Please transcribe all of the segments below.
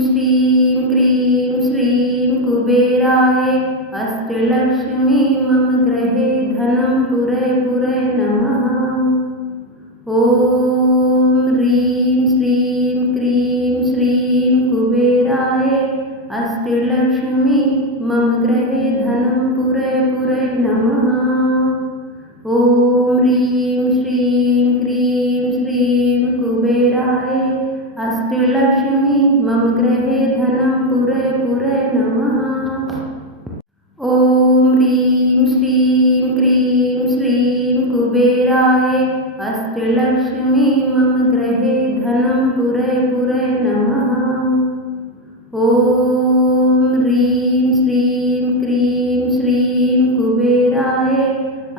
श्रीं क्रीं श्रीं कुबेराय अष्टलक्ष्मी मम गृहे धनं पुरे पुरे नमः। ॐ ह्रीं श्रीं क्रीं श्रीं कुबेराय अष्टलक्ष्मी मम गृहे धनं पुरे पुरे नमः। ॐ ह्रीं श्रीं क्रीं श्रीं कुबेराय अष्टलक्ष्मी मम गृहे धनं पुरे पुरे नमः। ॐ ह्रीं श्रीं क्रीं श्रीं कुबेराय अष्टलक्ष्मी मम गृहे धनं पुरे पुरे नमः। ॐ ह्रीं श्रीं क्रीं श्रीं कुबेराय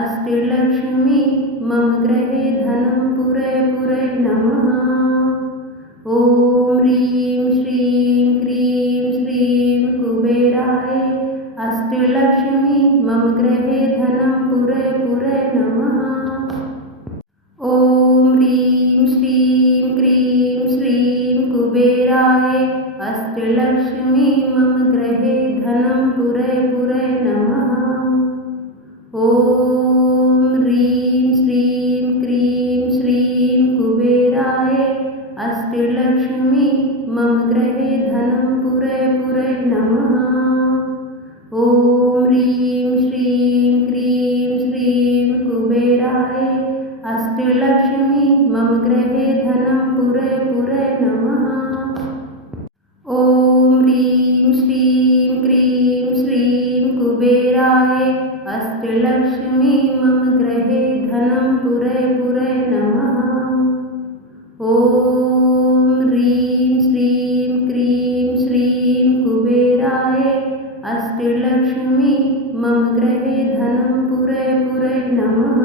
अष्टलक्ष्मी मम गृहे धनं पुरे पुरे नमः। ॐ ह्रीं श्रीं क्रीं श्रीं कुबेराय अष्टलक्ष्मी मम गृहे धनं पुरे पुरे नमः। ॐ ह्रीं श्रीं क्रीं श्रीं कुबेराय अष्टलक्ष्मी मम गृहे धनं पुरे पुरे नमः। ॐ ह्रीं श्रीं क्रीं श्रीं कुबेराय अष्टलक्ष्मी मम गृहे धनं पुरे पुरे नमः। ॐ ह्रीं श्रीं क्रीं श्रीं कुबेराय अष्टलक्ष्मी मम गृहे धनं पुरे पुरे नमः। ॐ ह्रीं श्रीं क्रीं श्रीं कुबेराय अष्टलक्ष्मी मम गृहे धनं पुरे पुरे नमः। ॐ ह्रीं श्रीं क्रीं श्रीं कुबेराय अष्टलक्ष्मी मम गृहे धनं पुरे पुरे नमः।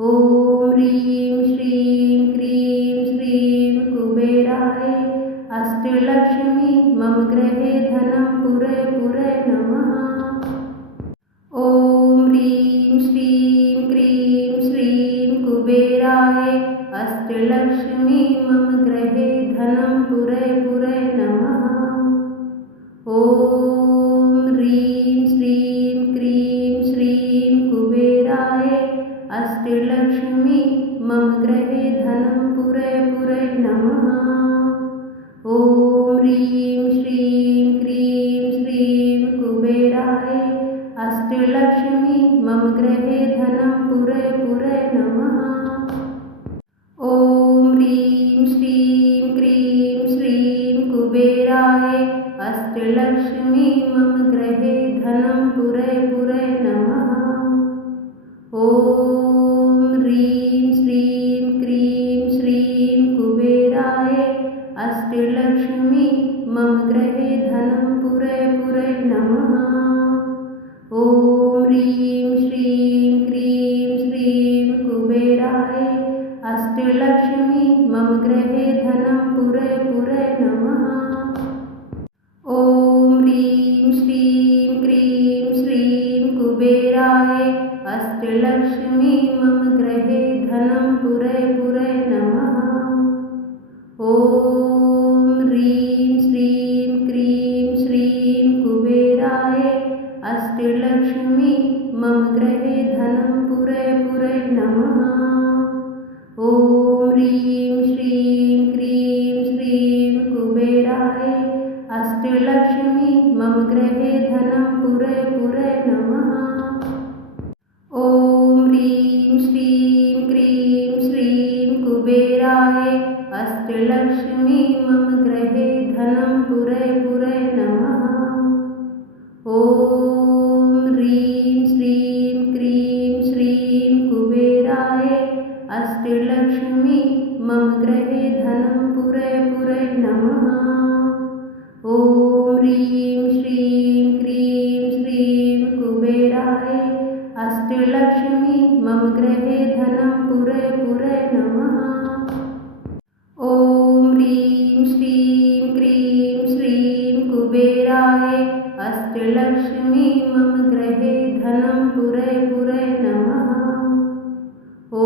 ॐ ह्रीं श्रीं क्रीं श्रीं कुबेराय अष्टलक्ष्मी मम गृहे धनं पुरे पुरे नमः। ॐ ह्रीं श्रीं क्रीं श्रीं कुबेराय अष्टलक्ष्मी मम गृहे धनं पुरे पुरे नमः। ॐ ह्रीं श्रीं क्रीं श्रीं कुबेराय अष्टलक्ष्मी मम गृहे धनं पुरे पुरे नमः। ॐ ह्रीं श्रीं क्रीं श्रीं कुबेराय अष्टलक्ष्मी मम गृहे धनं पुरे पुरे नमः। ॐ ह्रीं श्रीं क्रीं श्रीं कुबेराय अष्टलक्ष्मी मम गृहे धनं पुरे पुरे नमः। ॐ ह्रीं श्रीं क्रीं श्रीं कुबेराय अष्टलक्ष्मी मम गृहे धनं पुरे पुरे नमः। ॐ ह्रीं श्रीं क्रीं श्रीं कुबेराय अष्टलक्ष्मी मम गृहे धनं पुरे पुरे नमः। ॐ ह्रीं श्रीं क्रीं श्रीं कुबेराय अष्टलक्ष्मी मम गृहे धनं पुरे पुरे नमः। ॐ ह्रीं श्रीं क्रीं श्रीं कुबेराय अष्टलक्ष्मी मम गृहे धनं पुरे पुरे नमः। ॐ ह्रीं श्रीं क्रीं श्रीं कुबेराय अष्टलक्ष्मी मम गृहे धनं पुरे पुरे नमः। ॐ ह्रीं श्रीं क्रीं श्रीं कुबेराय अष्टलक्ष्मी मम गृहे धनं पुरे पुरे नमः। ॐ ह्रीं श्रीं क्रीं श्रीं कुबेराय अष्टलक्ष्मी मम गृहे धनं पुरे पुरे नमः। ॐ ह्रीं श्रीं क्रीं श्रीं कुबेराय अष्टलक्ष्मी मम गृहे धनं पुरे पुरे नमः। ॐ ह्रीं श्रीं क्रीं श्रीं कुबेराय अष्टलक्ष्मी मम गृहे धनं पुरे पुरे नमः। ॐ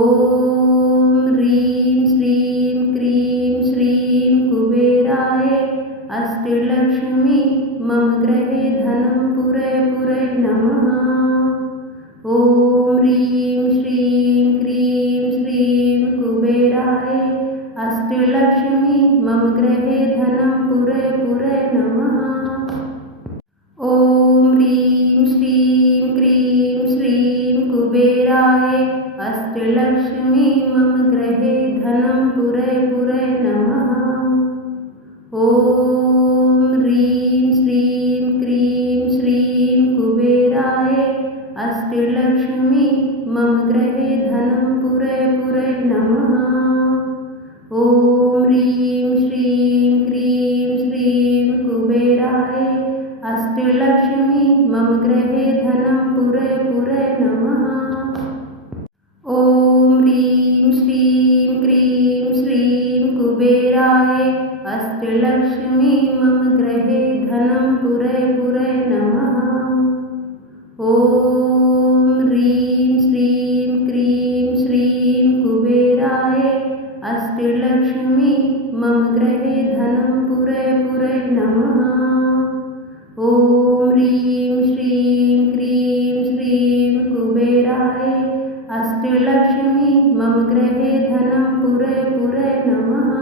ह्रीं श्रीं क्रीं श्रीं कुबेराय अष्टलक्ष्मी मम गृहे धनं पुरे पुरे नमः। ॐ ह्रीं श्रीं क्रीं श्रीं कुबेराय अष्टलक्ष्मी मम गृहे धनं पुरे पुरे नमः। ॐ ह्रीं श्रीं क्रीं श्रीं कुबेराय अष्टलक्ष्मी मम गृहे धनं पुरे पुरे नमः। ॐ ह्रीं श्रीं क्रीं श्रीं कुबेराय अष्टलक्ष्मी मम गृहे धनं पुरे पुरे नमः। ॐ ह्रीं श्रीं क्रीं श्रीं कुबेराय अष्टलक्ष्मी मम गृहे धनं पुरे पुरे नमः। ॐ ह्रीं श्रीं क्रीं श्रीं कुबेराय अष्टलक्ष्मी मम गृहे धनं पुरे पुरे नमः। ॐ ह्रीं श्रीं क्रीं श्रीं कुबेराय अष्टलक्ष्मी मम गृहे धनं पुरे पुरे नमः।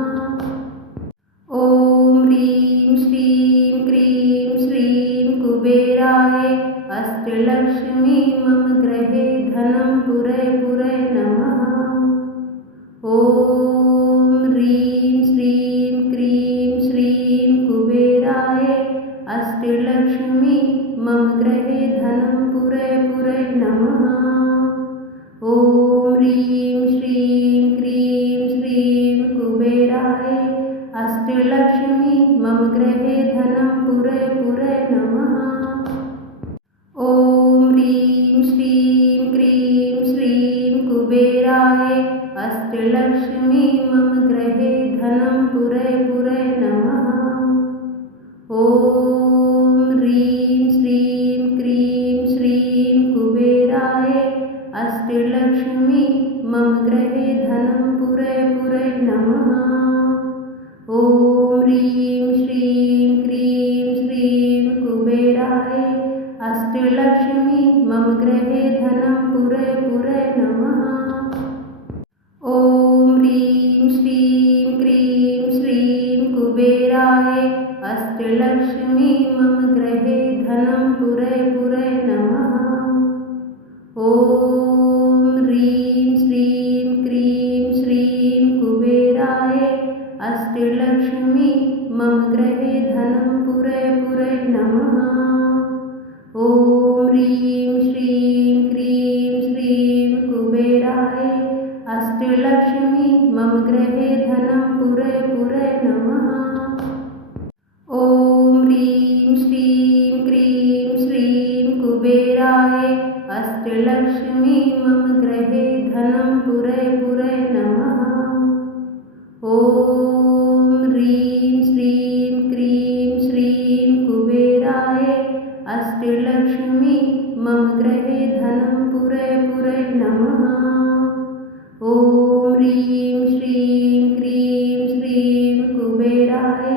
ॐ ह्रीं श्रीं क्रीं श्रीं कुबेराय अष्टलक्ष्मी मम गृहे धनं पुरे पुरे नमः। ॐ ह्रीं श्रीं क्रीं श्रीं कुबेराय अष्टलक्ष्मी मम गृहे धनं पुरे पुरे नमः। ॐ ह्रीं श्रीं क्रीं श्रीं कुबेराय अष्टलक्ष्मी मम गृहे धनं पुरे पुरे नमः। ॐ ह्रीं श्रीं क्रीं श्रीं कुबेराय अष्टलक्ष्मी मम गृहे धनं पुरे पुरे नमः। ॐ ह्रीं श्रीं क्रीं श्रीं कुबेराय अष्टलक्ष्मी मम गृहे धनं पुरे पुरे नमः। ॐ ह्रीं श्रीं क्रीं श्रीं कुबेराय अष्टलक्ष्मी मम गृहे धनं पुरे पुरे नमः। ॐ ह्रीं श्रीं क्रीं श्रीं कुबेराय अष्टलक्ष्मी मम गृहे धनं पुरे पुरे नमः। ॐ ह्रीं श्रीं क्रीं श्रीं कुबेराय अष्टलक्ष्मी मम गृहे धनं पुरे पुरे नमः। ॐ ह्रीं श्रीं क्रीं श्रीं कुबेराय अष्टलक्ष्मी मम गृहे धनं पुरे पुरे नमः। ॐ ह्रीं श्रीं क्रीं श्रीं कुबेराय अष्टलक्ष्मी मम गृहे धनं पुरे पुरे नमः। ॐ ह्रीं श्रीं क्रीं श्रीं कुबेराय अष्टलक्ष्मी मम गृहे धनं पुरे पुरे नमः। ॐ ह्रीं श्रीं क्रीं श्रीं कुबेराय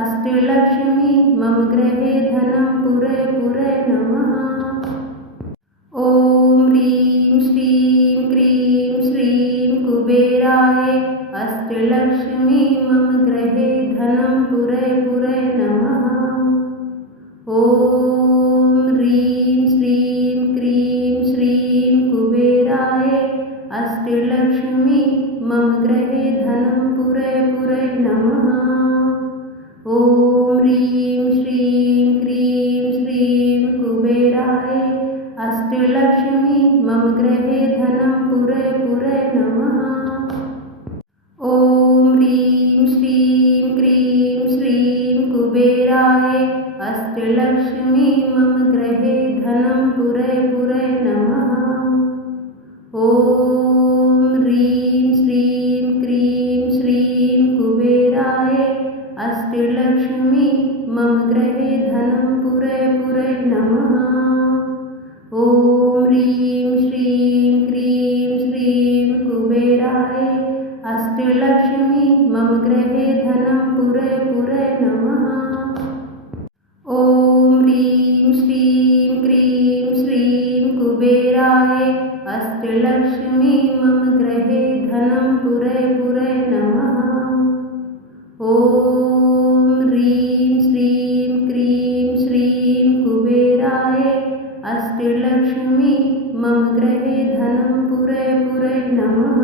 अष्टलक्ष्मी मम गृहे धनं पुरे पुरे नमः। ॐ ह्रीं श्रीं क्रीं श्रीं कुबेराय अष्टलक्ष्मी मम गृहे धनं पुरे पुरे नमः। ॐ ह्रीं श्रीं क्रीं श्रीं कुबेराय अष्टलक्ष्मी मम गृहे धनं पुरे पुरे नमः। ॐ ह्रीं श्रीं क्रीं श्रीं कुबेराय अष्टलक्ष्मी मम गृहे धनं पुरे पुरे नमः। ॐ ह्रीं श्रीं क्रीं श्रीं कुबेराय अष्टलक्ष्मी मम गृहे धनं पुरे पुरे नमः। ॐ ह्रीं श्रीं क्रीं श्रीं कुबेराय अष्टलक्ष्मी मम गृहे धनं पुरे पुरे नमः। ॐ ह्रीं श्रीं क्रीं श्रीं कुबेराय अष्टलक्ष्मी मम गृहे धनं पुरे पुरे नमः। ॐ ह्रीं श्रीं क्रीं श्रीं कुबेराय अष्टलक्ष्मी मम गृहे धनं पुरे पुरे नमः। ॐ ह्रीं श्रीं क्रीं श्रीं कुबेराय अष्टलक्ष्मी मम गृहे धनं पुरे पुरे नमः।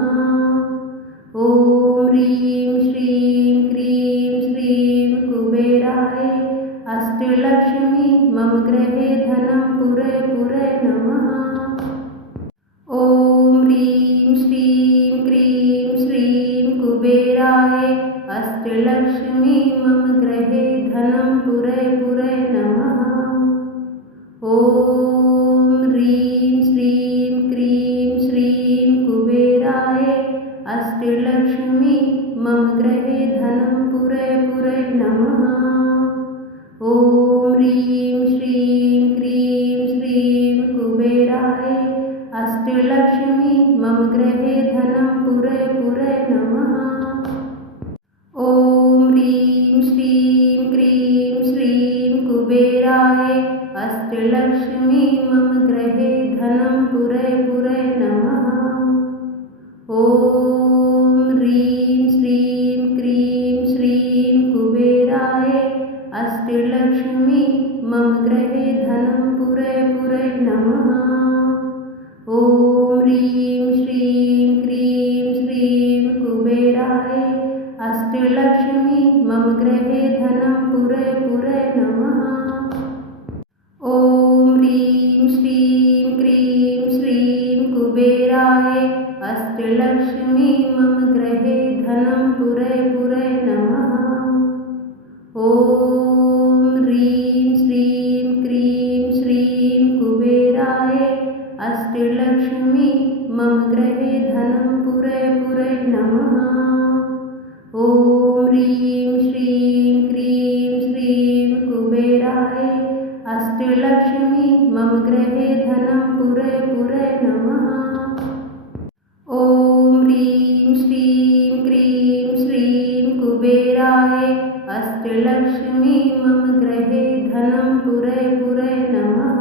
ॐ ह्रीं श्रीं क्रीं श्रीं कुबेराय अष्टलक्ष्मी मम गृहे धनं पुरे पुरे नमः। ॐ ह्रीं श्रीं क्रीं श्रीं कुबेराय अष्टलक्ष्मी मम गृहे धनं पुरे पुरे नमः। ॐ ह्रीं श्रीं क्रीं श्रीं कुबेराय अष्टलक्ष्मी मम गृहे धनं पुरे पुरे नमः। ॐ ह्रीं श्रीं क्रीं श्रीं कुबेराय अष्टलक्ष्मी मम गृहे धनं पुरे पुरे नमः। ॐ ह्रीं श्रीं क्रीं श्रीं कुबेराय अष्टलक्ष्मी मम गृहे धनं पुरे पुरे नमः। ॐ ह्रीं श्रीं क्रीं श्रीं कुबेराय अष्टलक्ष्मी मम गृहे धनं पुरे पुरे नमः। ॐ ह्रीं श्रीं क्रीं श्रीं कुबेराय अष्टलक्ष्मी मम गृहे धनं पुरे पुरे नमः। ॐ ह्रीं श्रीं क्रीं श्रीं कुबेराय अष्टलक्ष्मी मम गृहे धनं पुरे पुरे नमः। ॐ ह्रीं श्रीं क्रीं श्रीं कुबेराय अष्टलक्ष्मी मम गृहे धनं पुरे पुरे नमः। ॐ ह्रीं श्रीं क्रीं श्रीं कुबेराय अष्टलक्ष्मी मम गृहे धनं पुरे पुरे नमः। ॐ ह्रीं श्रीं क्रीं श्रीं कुबेराय अष्टलक्ष्मी मम गृहे धनं पुरे पुरे नमः।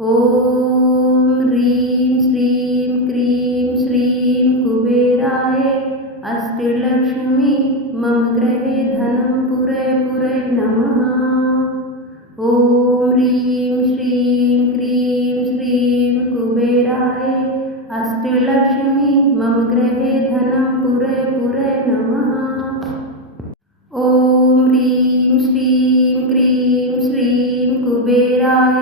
ॐ ह्रीं श्रीं क्रीं श्रीं कुबेराय अष्टलक्ष्मी मम गृहे धनं पुरे पुरे नमः। ॐ ह्रीं श्रीं क्रीं श्रीं कुबेराय अष्टलक्ष्मी मम गृहे धनं पुरे पुरे नमः। ॐ ह्रीं श्रीं क्रीं श्रीं कुबेराय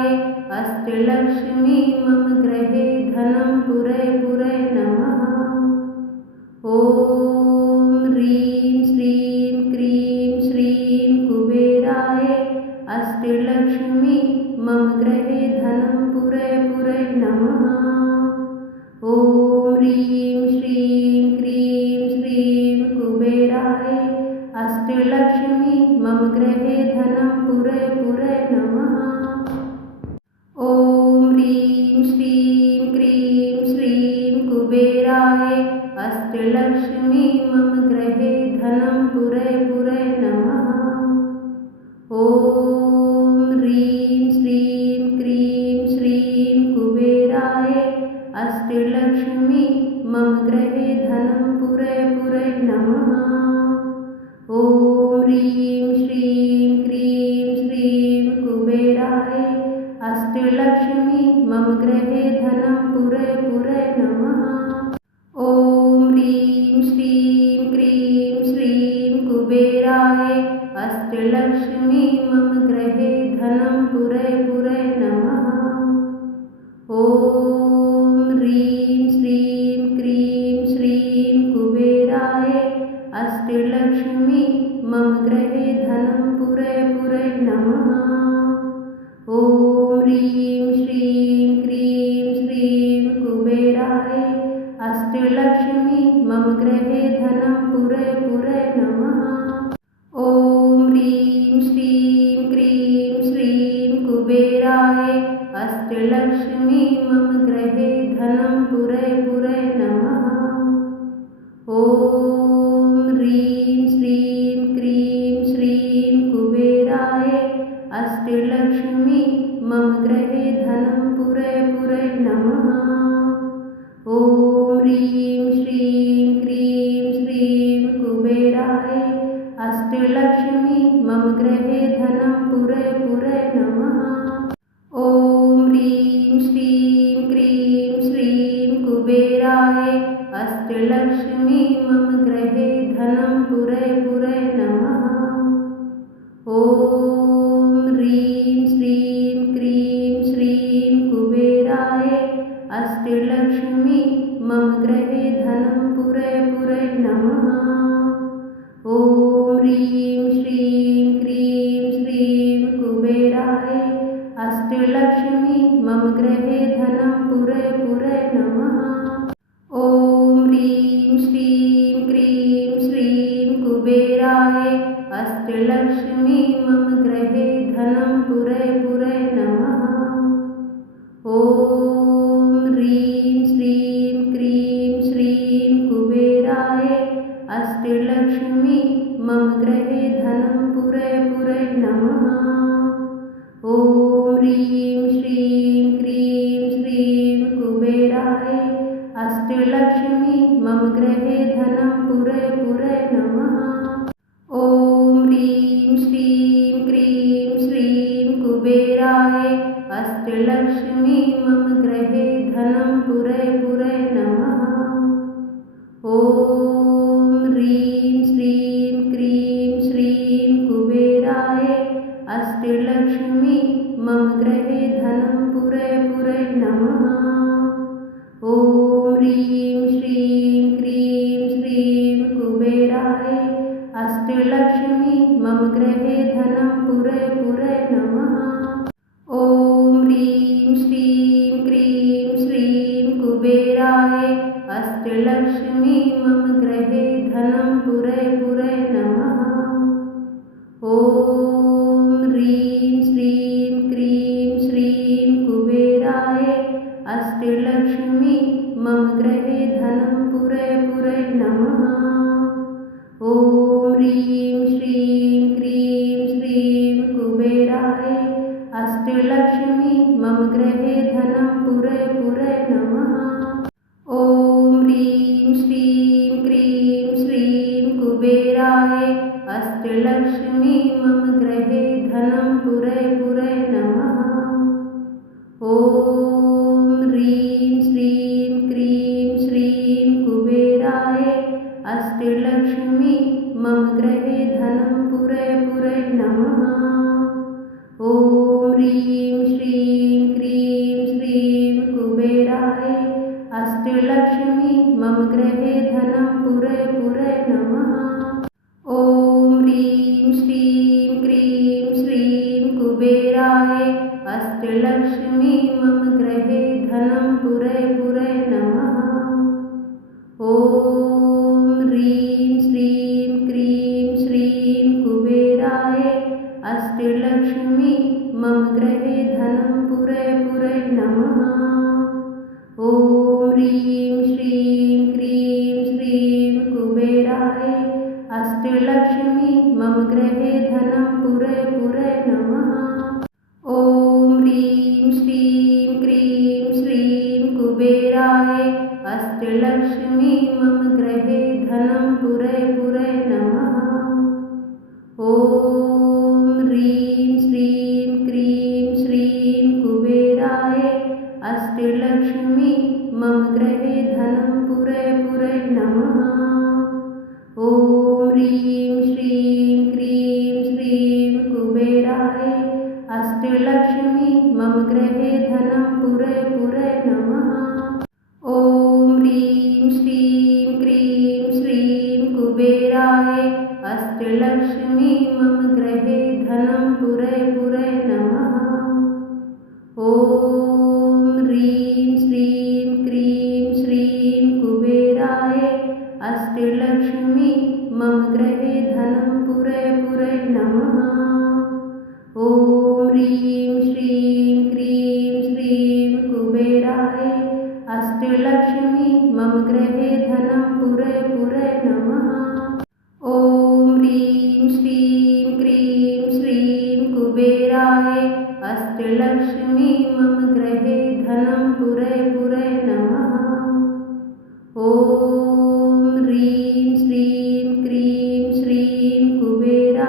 अष्टलक्ष्मी मम गृहे धनं पुरे पुरे नमः। ॐ ह्रीं श्रीं क्रीं श्रीं कुबेराय अष्टलक्ष्मी मम गृहे धनं पुरे पुरे नमः। ॐ ह्रीं श्रीं क्रीं श्रीं कुबेराय अष्टलक्ष्मी मम गृहे धनं पुरे पुरे नमः। ॐ ह्रीं श्रीं क्रीं श्रीं कुबेराय अष्टलक्ष्मी मम गृहे धनं पुरे पुरे नमः। ॐ ह्रीं श्रीं क्रीं श्रीं कुबेराय अष्टलक्ष्मी मम गृहे धनं पुरे पुरे नमः। ॐ ह्रीं श्रीं क्रीं श्रीं कुबेराय अष्टलक्ष्मी मम गृहे धनं पुरे पुरे नमः। ॐ ह्रीं श्रीं क्रीं श्रीं कुबेराय अष्टलक्ष्मी मम गृहे धनं पुरे पुरे नमः। ॐ ह्रीं श्रीं क्रीं श्रीं कुबेराय अष्टलक्ष्मी मम गृहे धनं पुरे पुरे नमः। ॐ ह्रीं श्रीं क्रीं श्रीं कुबेराय अष्टलक्ष्मी मम गृहे धनं पुरे पुरे नमः। ॐ ह्रीं श्रीं क्रीं श्रीं कुबेराय अष्टलक्ष्मी मम गृहे धनं पुरे पुरे नमः। ॐ ह्रीं श्रीं क्रीं श्रीं कुबेराय अष्टलक्ष्मी मम गृहे धनं पुरे पुरे नमः। ॐ ह्रीं श्रीं क्रीं श्रीं कुबेराय अष्टलक्ष्मी मम गृहे धनं पुरे पुरे नमः। ॐ ह्रीं श्रीं क्रीं श्रीं कुबेराय अष्टलक्ष्मी मम गृहे धनं पुरे पुरे नमः। ॐ ह्रीं श्रीं क्रीं श्रीं कुबेराय अष्टलक्ष्मी मम गृहे धनं पुरे पुरे नमः। ॐ ह्रीं श्रीं क्रीं श्रीं कुबेराय अष्टलक्ष्मी मम गृहे धनं पुरे पुरे नमः। ॐ ह्रीं श्रीं क्रीं श्रीं कुबेराय अष्टलक्ष्मी मम गृहे धनं पुरे पुरे नमः। ॐ ह्रीं श्रीं क्रीं श्रीं कुबेराय अष्टलक्ष्मी मम गृहे धनं पुरे पुरे नमः। ॐ ह्रीं श्रीं क्रीं श्रीं कुबेराय अष्टलक्ष्मी मम गृहे धनं पुरे पुरे नमः। ॐ ह्रीं श्रीं क्रीं श्रीं कुबेराय अष्टलक्ष्मी मम गृहे धनं पुरे पुरे नमः। ॐ ह्रीं श्रीं क्रीं श्रीं कुबेराय अष्टलक्ष्मी मम गृहे धनं पुरे पुरे नमः। ॐ ह्रीं श्रीं क्रीं श्रीं कुबेराय अष्टलक्ष्मी मम गृहे धनं पुरे पुरे नमः। ॐ ह्रीं श्रीं क्रीं श्रीं कुबेराय अष्टलक्ष्मी मम गृहे धनं पुरे पुरे नमः। ॐ ह्रीं श्रीं क्रीं श्रीं कुबेराय अष्टलक्ष्मी मम गृहे धनं पुरे पुरे नमः। ॐ ह्रीं श्रीं क्रीं श्रीं कुबेराय अष्टलक्ष्मी मम गृहे धनं पुरे पुरे नमः। ॐ ह्रीं श्रीं क्रीं श्रीं कुबेराय अष्टलक्ष्मी मम गृहे धनं पुरे पुरे नमः। ॐ ह्रीं श्रीं क्रीं श्रीं कुबेराय अष्टलक्ष्मी मम गृहे धनं पुरे पुरे नमः। ॐ ह्रीं श्रीं क्रीं श्रीं कुबेराय अष्टलक्ष्मी मम गृहे धनं पुरे पुरे नमः। ॐ ह्रीं श्रीं क्रीं श्रीं कुबेराय अष्टलक्ष्मी मम गृहे धनं पुरे पुरे नमः। ॐ ह्रीं श्रीं क्रीं श्रीं कुबेराय अष्टलक्ष्मी मम गृहे धनं पुरे पुरे नमः। ॐ ह्रीं श्रीं क्रीं श्रीं कुबेराय अष्टलक्ष्मी मम गृहे धनं पुरे पुरे नमः। ॐ ह्रीं श्रीं क्रीं श्रीं कुबेराय अष्टलक्ष्मी मम गृहे धनं पुरे पुरे नमः। ॐ ह्रीं श्रीं क्रीं श्रीं कुबेराय अष्टलक्ष्मी मम गृहे धनं पुरे पुरे नमः। ॐ ह्रीं श्रीं क्रीं श्रीं कुबेराय अष्टलक्ष्मी मम गृहे धनं पुरे पुरे नमः। ॐ ह्रीं श्रीं क्रीं श्रीं कुबेराय अष्टलक्ष्मी मम गृहे धनं पुरे पुरे नमः। ॐ ह्रीं श्रीं क्रीं श्रीं कुबेराय अष्टलक्ष्मी मम गृहे धनं पुरे पुरे नमः। ॐ ह्रीं श्रीं क्रीं श्रीं कुबेराय अष्टलक्ष्मी मम गृहे धनं पुरे पुरे नमः। ॐ ह्रीं श्रीं क्रीं श्रीं कुबेराय अष्टलक्ष्मी मम गृहे धनं पुरे पुरे नमः। ॐ ह्रीं श्रीं क्रीं श्रीं कुबेराय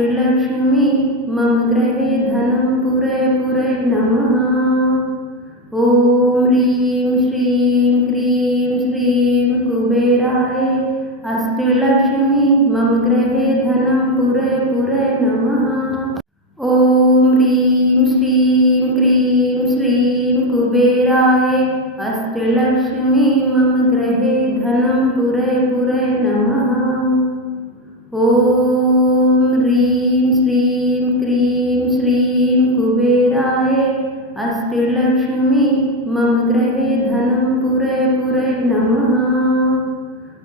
अष्टलक्ष्मी मम गृहे धनं पुरे पुरे नमः। ॐ ह्रीं श्रीं क्रीं श्रीं कुबेराय अष्टलक्ष्मी मम गृहे धनं पुरे पुरे नमः। ॐ ह्रीं श्रीं क्रीं श्रीं कुबेराय अष्टलक्ष्मी मम गृहे धनं पुरे पुरे नमः। ॐ ह्रीं श्रीं क्रीं श्रीं कुबेराय अष्टलक्ष्मी मम गृहे धनं पुरे पुरे नमः।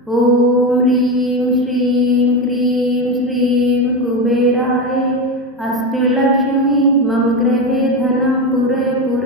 ॐ ह्रीं श्रीं क्रीं श्रीं कुबेराय अष्टलक्ष्मी मम गृहे धनं पुरे पुरे